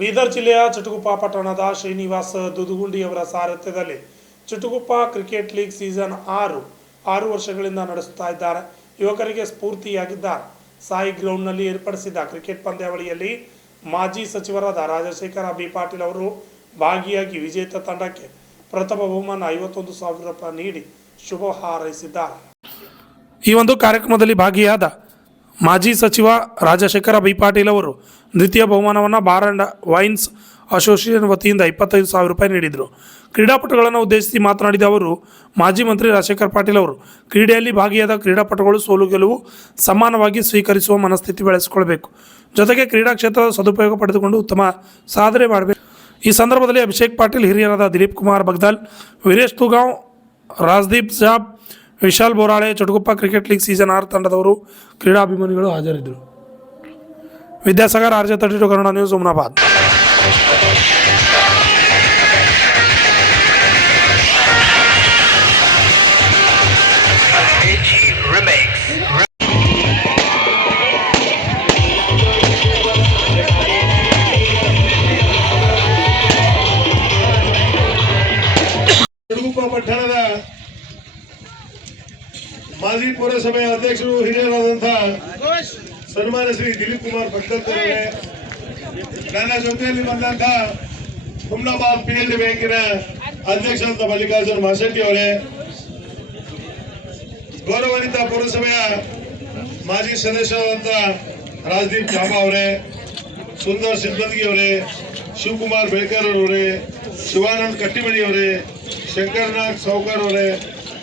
ಬೀದರ್ ಜಿಲ್ಲೆಯ ಚುಟುಗುಪ್ಪ ಪಟ್ಟಣದ Srinivasa ದುದುಗುಂಡಿಯವರ ಸಾರಥ್ಯದಲ್ಲಿ ಚುಟುಗುಪ್ಪ cricket league season 6 ವರ್ಷಗಳಿಂದ ನಡೆಸುತ್ತಾ ಇದ್ದಾರೆ. ಯುವಕರಿಗೆ ಸ್ಫೂರ್ತಿಯಾಗಿದ್ದಾರೆ. ಸಾಯಿ ಗ್ರೌಂಡ್ನಲ್ಲಿ ಏರ್ಪಡಿಸಿದ ಕ್ರಿಕೆಟ್ ಪಂದ್ಯಾವಳಿಯಲ್ಲಿ ಮಾಜಿ ಸಚಿವರಾದ ರಾಜಶೇಖರ ಬಿ ಪಾಟೀಲ್ ಅವರು ಭಾಗಿಯಾಗಿ ವಿಜೇತ ತಂಡಕ್ಕೆ ಪ್ರಥಮ ಬಹುಮಾನ 51,000 ರೂಪಾಯಿ ನೀಡಿ ಶುಭ ಹಾರೈಸಿದ್ದಾರೆ. ಈ ಒಂದು ಕಾರ್ಯಕ್ರಮದಲ್ಲಿ ಭಾಗಿಯಾದ ಮಾಜಿ ಸಚಿವ ರಾಜಶೇಖರ ಬಿ ಪಾಟೀಲ್ ಅವರು ದ್ವಿತೀಯ ಬಹುಮಾನವನ್ನು ಬಾರ್ ಅಂಡ್ ವೈನ್ಸ್ ಅಸೋಸಿಯೇಷನ್ ವತಿಯಿಂದ 25,000 ರೂಪಾಯಿ ನೀಡಿದರು. ಕ್ರೀಡಾಪಟುಗಳನ್ನು ಉದ್ದೇಶಿಸಿ ಮಾತನಾಡಿದ ಅವರು, ಮಾಜಿ ಮಂತ್ರಿ ರಾಜಶೇಖರ ಪಾಟೀಲ್ ಅವರು ಕ್ರೀಡೆಯಲ್ಲಿ ಭಾಗಿಯಾದ ಕ್ರೀಡಾಪಟುಗಳು ಸೋಲು ಗೆಲುವು ಸಮಾನವಾಗಿ ಸ್ವೀಕರಿಸುವ ಮನಸ್ಥಿತಿ ಬೆಳೆಸಿಕೊಳ್ಳಬೇಕು. ಜೊತೆಗೆ ಕ್ರೀಡಾ ಕ್ಷೇತ್ರದ ಸದುಪಯೋಗ ಪಡೆದುಕೊಂಡು ಉತ್ತಮ ಸಾಧನೆ ಮಾಡಬೇಕು. ಈ ಸಂದರ್ಭದಲ್ಲಿ ಅಭಿಷೇಕ್ ಪಾಟೀಲ್, ಹಿರಿಯರಾದ Dilip Kumar Bagdal, Veeresh Tugaon, Rajdeep Jab, Vishal Borale, Chutuguppa cricket league season 6 ತಂಡದವರು ಕ್ರೀಡಾಭಿಮಾನಿಗಳು ಹಾಜರಿದ್ದರು. Vidyasagar, RJ32 Kannada news, Humnabad. ಚುಟುಗುಪ್ಪ ಪಟ್ಟಣದ ಮಾಜಿ ಪೌರಸಭೆಯ ಅಧ್ಯಕ್ಷರು, ಹಿರಿಯರಾದಂತಹ ಸನ್ಮಾನ್ಯ ಶ್ರೀ ದಿಲೀಪ್ ಕುಮಾರ್ ಬಗ್ದಾಲ್ ಅವರೇ, ನನ್ನ ಜೊತೆಯಲ್ಲಿ ಬಂದಂತಹ ಹುಮ್ನಾಬಾದ್ PLD ಬ್ಯಾಂಕಿನ ಅಧ್ಯಕ್ಷರಾದ ಮಲ್ಲಿಕಾರ್ಜುನ್ ಮಾಸೆಟ್ಟಿ ಅವರೇ, ಗೌರವಾನ್ವಿತ ಪೌರಸಭೆಯ ಮಾಜಿ ಸದಸ್ಯರಾದಂತಹ ರಾಜ್ದೀಪ್ ಜಾಬಾ ಅವರೇ, ಸುಂದರ್ ಸಿಬ್ಬಂದಿ ಅವರೇ, ಶಿವಕುಮಾರ್ ಬೇಕರ್ ಅವರೇ, ಶಿವಾನಂದ್ ಕಟ್ಟಿಮಣಿ ಅವರೇ, ಶಂಕರನಾಥ್ ಸೌಕರ್ ಅವರೇ,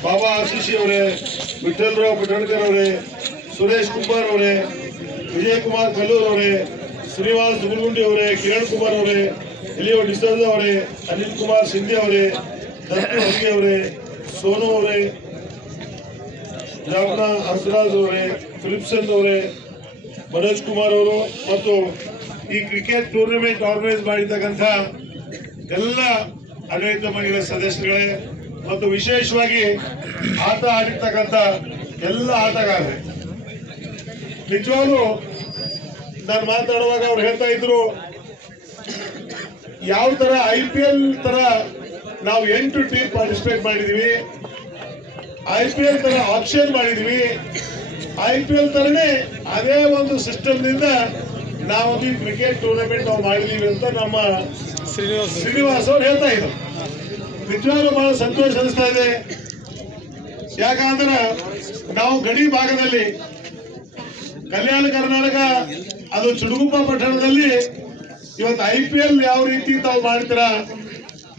ಬಾಬಾ ಆಶೀಶಿ ಅವರೇ, ವಿಠಲರಾವ್ ಪಟಣಕರ್ ಅವರೇ, ಸುರೇಶ್ ಕುಮಾರ್ ಅವರೇ, ವಿಜಯ್ ಕುಮಾರ್ ಕಲ್ಲೂರ್ ಅವರೇ, ಶ್ರೀನಿವಾಸ್ ದುಗುಂಡಿ ಅವರೇ, ಕಿರಣ್ ಕುಮಾರ್ ಅವರೇ, ಎಲಿಯೋ ಡಿಸೋಜ ಅವರೇ, ಅನಿಲ್ ಕುಮಾರ್ ಸಿಂಧೆ ಅವರೇ, ದತ್ತು ಹಂಗೆ ಅವರೇ, ಸೋನು ಅವರೇ, ಜಾಮ್ನಾ ಹರ್ಸರಾಜ್ ಅವರೇ, ಫಿಲಿಪ್ಸನ್ ಅವರೇ, ಮನೋಜ್ ಕುಮಾರ್ ಅವರು ಮತ್ತು ಈ ಕ್ರಿಕೆಟ್ ಟೂರ್ನಮೆಂಟ್ ಆರ್ಗನೈಸ್ ಮಾಡಿರ್ತಕ್ಕಂಥ ಎಲ್ಲ ಆಡಳಿತ ಮಂಡಳಿ ಸದಸ್ಯರುಗಳೇ ಮತ್ತು ವಿಶೇಷವಾಗಿ ಆಟ ಆಡಿರ್ತಕ್ಕಂಥ ಎಲ್ಲ ಆಟಗಾರರೇ, ನಿಜವಾಗ್ಲೂ ನಾನು ಮಾತಾಡುವಾಗ ಅವ್ರು ಹೇಳ್ತಾ ಇದ್ರು, ಯಾವ ತರ IPL ತರ ನಾವು 8 ಟೀಮ್ ಪಾರ್ಟಿಸಿಪೇಟ್ ಮಾಡಿದೀವಿ, IPL ತರ ಆಪ್ಷನ್ ಮಾಡಿದೀವಿ, IPL ತರನೇ ಅದೇ ಒಂದು ಸಿಸ್ಟಮ್ನಿಂದ ನಾವೊಂದು ಕ್ರಿಕೆಟ್ ಟೂರ್ನಮೆಂಟ್ ನಾವು ಮಾಡಿದೀವಿ ಅಂತ ನಮ್ಮ ಶ್ರೀನಿವಾಸ್ ಅವ್ರು ಹೇಳ್ತಾ ಇದ್ರು. ನಿಜವಾಗ್ಲೂ ಬಹಳ ಸಂತೋಷ ಅನಿಸ್ತಾ ಇದೆ. ಯಾಕಂದ್ರೆ ನಾವು ಗಡಿ ಭಾಗದಲ್ಲಿ ಕಲ್ಯಾಣ ಕರ್ನಾಟಕ ಅದು ಚುಟುಗುಪ್ಪ ಪಟ್ಟಣದಲ್ಲಿ ಇವತ್ತು IPL ಯಾವ ರೀತಿ ತಾವು ಮಾಡ್ತೀರಾ,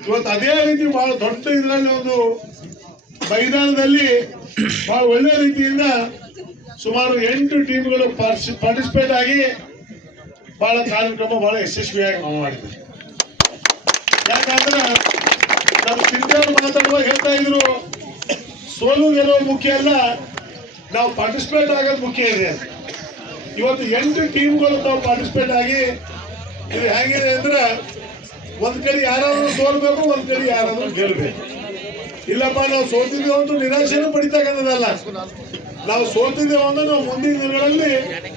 ಇವತ್ತು ಅದೇ ರೀತಿ ಬಹಳ ದೊಡ್ಡ ಇದರಲ್ಲಿ ಒಂದು ಮೈದಾನದಲ್ಲಿ ಬಹಳ ಒಳ್ಳೆ ರೀತಿಯಿಂದ ಸುಮಾರು 8 ಟೀಮ್ಗಳು ಪಾರ್ಟಿಸಿಪೇಟ್ ಆಗಿ ಬಹಳ ಕಾರ್ಯಕ್ರಮ ಬಹಳ ಯಶಸ್ವಿಯಾಗಿ ನಾವು ಮಾಡಿದ್ವಿ. ಯಾಕಂದ್ರೆ ನಮ್ಮ ಸಿಂಧಿಯವರು ಮಾತಾಡುವಾಗ ಹೇಳ್ತಾ ಇದ್ರು, ಸೋಲು ಗೆಲುವು ಮುಖ್ಯ ಅಲ್ಲ, ನಾವು ಪಾರ್ಟಿಸಿಪೇಟ್ ಆಗೋದು ಮುಖ್ಯ ಇದೆ. ಇವತ್ತು 8 ಟೀಮ್ಗಳು ತಾವು ಪಾರ್ಟಿಸಿಪೇಟ್ ಆಗಿ ಇದು ಹೇಗಿದೆ ಅಂದ್ರೆ, ಒಂದ್ ಕಡೆ ಯಾರಾದ್ರೂ ಸೋಲ್ಬೇಕು, ಒಂದ್ ಕಡೆ ಯಾರಾದ್ರೂ ಗೆಲ್ಬೇಕು. ಇಲ್ಲಪ್ಪ ನಾವು ಸೋತಿದ್ದೇವೆ ಅಂತ ನಿರಾಶೆನೂ ಪಡಿತಕ್ಕಂಥದ್ದಲ್ಲ, ನಾವು ಸೋತಿದ್ದೇವೆ ಅಂದ್ರೆ ನಾವು ಮುಂದಿನ ದಿನಗಳಲ್ಲಿ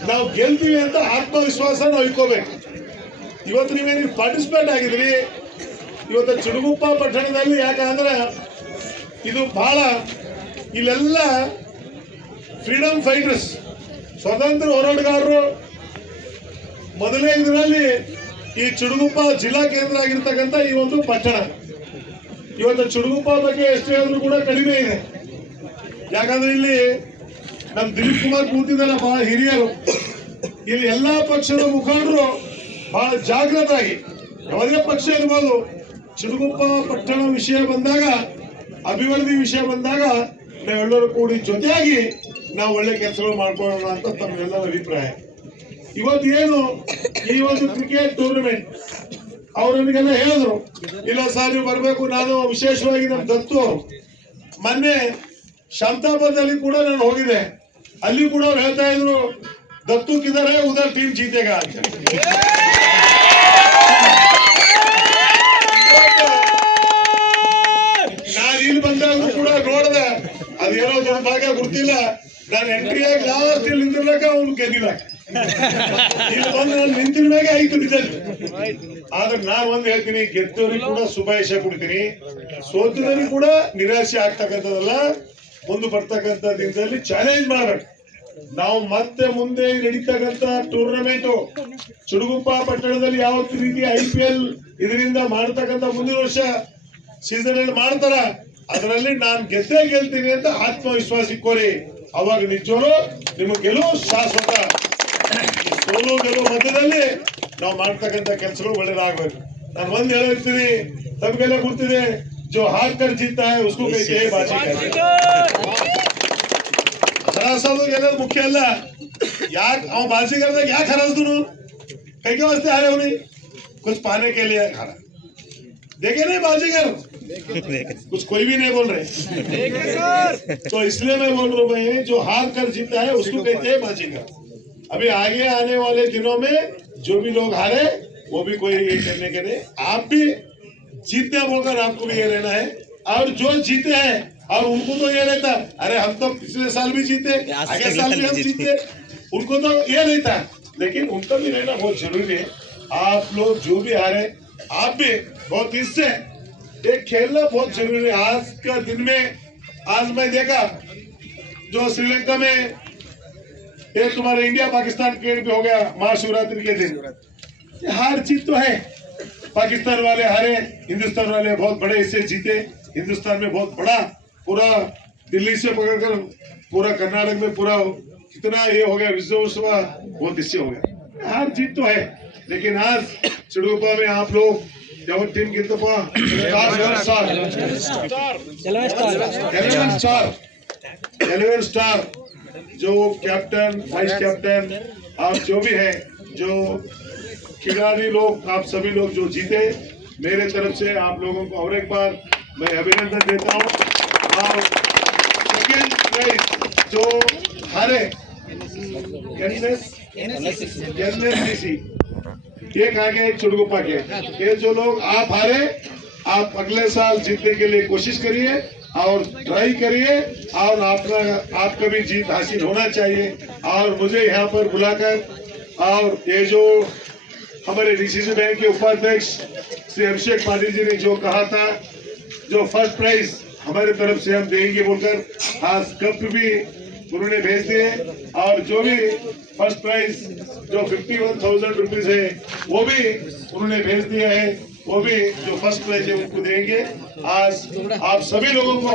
ನಾವು ಗೆಲ್ತೀವಿ ಅಂತ ಆತ್ಮವಿಶ್ವಾಸ ನಾವು ಇಟ್ಕೋಬೇಕು. ಇವತ್ತು ನೀವೇನು ಪಾರ್ಟಿಸಿಪೇಟ್ ಆಗಿದ್ರಿ, ಇವತ್ತು ಚುಟುಗುಪ್ಪ ಪಟ್ಟಣದಲ್ಲಿ ಯಾಕಂದ್ರೆ ಇದು ಬಹಳ ಇಲ್ಲೆಲ್ಲ ಫ್ರೀಡಮ್ ಫೈಟರ್ಸ್, ಸ್ವತಂತ್ರ ಹೋರಾಟಗಾರರು. ಮೊದಲನೇ ಇದರಲ್ಲಿ ಈ ಚುಟುಗುಪ್ಪ ಜಿಲ್ಲಾ ಕೇಂದ್ರ ಆಗಿರ್ತಕ್ಕಂಥ ಈ ಒಂದು ಪಟ್ಟಣ, ಇವತ್ತು ಚುಟುಗುಪ್ಪ ಬಗ್ಗೆ ಎಷ್ಟು ಹೇಳಿದ್ರು ಕೂಡ ಕಡಿಮೆ ಇದೆ. ಯಾಕಂದ್ರೆ ಇಲ್ಲಿ ನಮ್ಮ ದಿಲೀಪ್ ಕುಮಾರ್ ಕೂತಿದ್ದಲ್ಲ, ಬಹಳ ಹಿರಿಯರು, ಇಲ್ಲಿ ಎಲ್ಲಾ ಪಕ್ಷದ ಮುಖಂಡರು ಬಹಳ ಜಾಗೃತರಾಗಿ, ಯಾವುದೇ ಪಕ್ಷ ಇರ್ಬೋದು, ಚುಟುಗುಪ್ಪ ಪಟ್ಟಣ ವಿಷಯ ಬಂದಾಗ, ಅಭಿವೃದ್ಧಿ ವಿಷಯ ಬಂದಾಗ ನಾವೆಲ್ಲರೂ ಕೂಡಿ ಜೊತೆಯಾಗಿ ನಾವು ಒಳ್ಳೆ ಕೆಲಸಗಳು ಮಾಡ್ಕೊಳ್ಳೋಣ ಅಂತ ತಮ್ಮೆಲ್ಲರ ಅಭಿಪ್ರಾಯ. ಇವತ್ತೇನು ಈ ಒಂದು ಕ್ರಿಕೆಟ್ ಟೂರ್ನಮೆಂಟ್ ಅವ್ರು ನನಗೆಲ್ಲ ಹೇಳಿದ್ರು, ಇಲ್ಲ ಸರ್ ನೀವು ಬರಬೇಕು. ನಾನು ವಿಶೇಷವಾಗಿ ನಮ್ಮ ದತ್ತು ಮೊನ್ನೆ ಶಾಂತಾಬಾದಲ್ಲಿ ಕೂಡ ನಾನು ಹೋಗಿದ್ದೆ, ಅಲ್ಲಿ ಕೂಡ ಅವ್ರು ಹೇಳ್ತಾ ಇದ್ರು, ದತ್ತು ಕಿದರೆ ಉದರ್ ಟೀಮ್ ಜೀತೆಗ ಅಂತ. ನಾನು ಇಲ್ಲಿ ಬಂದಾಗ ಕೂಡ ನೋಡಿದೆ, ಅದೇನೋ ದೊಡ್ಡ ಭಾಗ ಗೊತ್ತಿಲ್ಲ, ನಾನು ಎಂಟ್ರಿ ಆಗಿ ಲಾಸ್ಟ್ ಇಲ್ಲಿ ನಿಂತಿರ್ಲಕ್ಕ ಅವ್ನು ಗೆದ್ದಿಲ್ಲ. ಇಲ್ಲಿ ಬಂದು ನಾನು ನಿಂತಿನ ಮ್ಯಾಗೆ ಆಯ್ತು ರಿಸಲ್ಟ್. ಆದ್ರೆ ನಾನು ಒಂದ್ ಹೇಳ್ತೀನಿ, ಗೆದ್ದವರಿಗೆ ಕೂಡ ಶುಭಾಶಯ ಕೊಡ್ತೀನಿ, ಸೋತವರಿಗೆ ಕೂಡ ನಿರಾಶೆ ಆಗ್ತಕ್ಕಂಥದ್ದಲ್ಲ, ಮುಂದೆ ಬರ್ತಕ್ಕಂಥ ದಿನದಲ್ಲಿ ಚಾಲೆಂಜ್ ಮಾಡ್ಬೇಕು. ನಾವು ಮತ್ತೆ ಮುಂದೆ ನಡೀತಕ್ಕಂಥ ಟೂರ್ನಮೆಂಟ್ ಚುಡುಗುಪ್ಪ ಪಟ್ಟಣದಲ್ಲಿ ಯಾವ ರೀತಿ IPL ಇದರಿಂದ ಮಾಡ್ತಕ್ಕಂಥ ಮುಂದಿನ ವರ್ಷ ಸೀಸನ್ ಅಲ್ಲಿ ಮಾಡ್ತಾರ, ಅದರಲ್ಲಿ ನಾನು ಗೆದ್ದೇ ಗೆಲ್ತೀನಿ ಅಂತ ಆತ್ಮವಿಶ್ವಾಸ ಇಕ್ಕೋರಿ. ಅವಾಗ ನಿಜವೂ ನಿಮಗೆ ಗೆಲುವು ಶಾಶ್ವತ. ಸೋಲು ಗೆಲುವು ಮಧ್ಯದಲ್ಲಿ ನಾವು ಮಾಡ್ತಕ್ಕಂಥ ಕೆಲಸಗಳು ಒಳ್ಳೇದಾಗಬೇಕು. ನಾನು ಒಂದ್ ಹೇಳಿರ್ತೀನಿ, ತಮಗೆಲ್ಲ ಗೊತ್ತಿದೆ, जो हार कर जीता है उसको कहते हैं बाजीगर. ಎಲ್ಲ ಮುಖ್ಯ ಅಲ್ಲ, ಯಾಕೆ ಅವ ಬಾಜಿಗರ್ದಾಗ ಯಾಕೆ ಹರಾಸ್ದು, ಕೈಗೆ वास्ते हारे हो नहीं, कुछ पाने के लिए हारा. देखे नहीं बाजीगर, कुछ कोई भी नहीं बोल रहे. तो इसलिए मैं बोल रहा हूँ भाई, जो हार कर जीता है उसको कहते हैं बाजीगर. अभी आगे आने वाले दिनों में जो भी लोग हारे वो भी कोई ये करने के नहीं, आप भी जीतने बोलकर आपको भी ये रहना है. और जो जीते हैं और उनको तो ये रहता, अरे हम तो पिछले साल भी जीते, आगे साल भी हम जीते, उनको तो ये नहीं था. लेकिन उनका भी रहना बहुत जरूरी है. आप लोग जो भी हारे, आप भी बहुत इससे एक खेलना बहुत जरूरी है. आज का दिन में आज मैं देखा जो श्रीलंका में ये तुम्हारा इंडिया पाकिस्तान क्रिकेट भी हो गया महाशिवरात्रि के दिन, हार जीत तो है. पाकिस्तान वाले हारे, हिंदुस्तान वाले बहुत बड़े हिस्से जीते. हिंदुस्तान में बहुत बड़ा, पूरा दिल्ली से पकड़कर पूरा कर्नाटक में पूरा कितना ये हो गया, विश्व बहुत हिस्से हो गया. हार जीत तो है, लेकिन आज चिड़ुपा में आप लोग जब टीम की 11 स्टार जो कैप्टन, वाइस कैप्टन आप जो भी है, जो खिलाड़ी लोग, आप सभी लोग जो जीते, मेरे तरफ से आप लोगों को और एक बार मैं अभिनंदन देता हूँ. और सेकेंड प्राइज जो हारे NSCC एक आगे चुड़गुप्पा के, ये जो लोग आप हारे, आप अगले साल जीतने के लिए कोशिश करिए और ट्राई करिए, और आपका भी जीत हासिल होना चाहिए. और मुझे यहाँ पर बुलाकर, और ये जो हमारे DCC बैंक के उपाध्यक्ष श्री अभिषेक पाटिल जी ने जो कहा था, जो फर्स्ट प्राइज हमारे तरफ से हम देंगे बोलकर आज कप भी उन्होंने भेज दिए. और जो भी फर्स्ट प्राइज जो 51,000 रुपीज है वो भी उन्होंने भेज दिया है, वो भी जो फर्स्ट प्राइज है उनको देंगे. आज आप सभी लोगों को